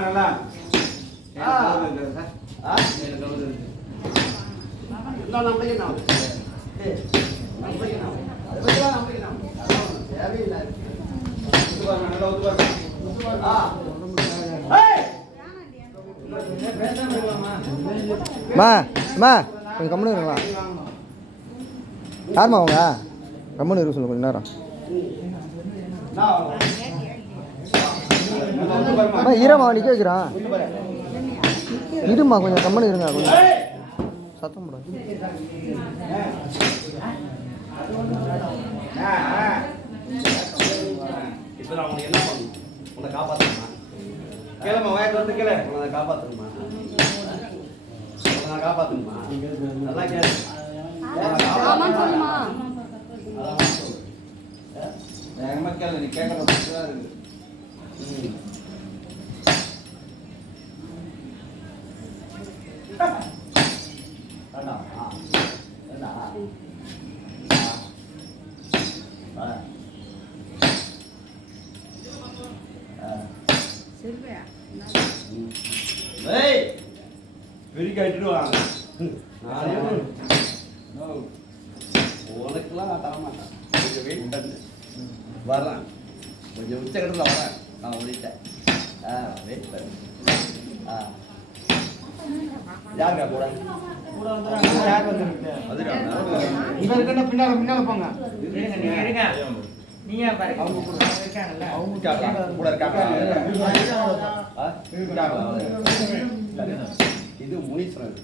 நல்லா கொஞ்சம் கம்முன்னு இருங்களா? யாருமா அவங்க? கம்முன்னு இருக்க சொல்லுங்க கொஞ்சம் நேரம். ஈரமா நிற்க வைக்கிறான். இருமா கொஞ்சம் கம்முன்னு இருங்க. கொஞ்சம் சத்தம் போடாது. இப்போ நான் உனக்கு என்ன பண்ணணும்? உன்னை காப்பாற்றணுமா? கேளம்மா, வயது வந்து கேள. உன்னை காப்பாற்றணுமா? நான் காப்பாற்றணுமா? நல்லா கேளு. வேகமாக கேளு. நீ கேட்கற தான் இருக்குது. பெரிய கட்டிடுவாங்க. உனக்குலாம் நான் தரமாட்டேன். கொஞ்சம் வெயிட் பண்ணு. வரேன், கொஞ்சம் உச்சக்கட்டத்தில் வரேன். நான் ஓடிட்டேன். வெயிட் பண்ணு. யாருக்கா கூட பின்னால போங்க. இது முனீஸ்வரன்.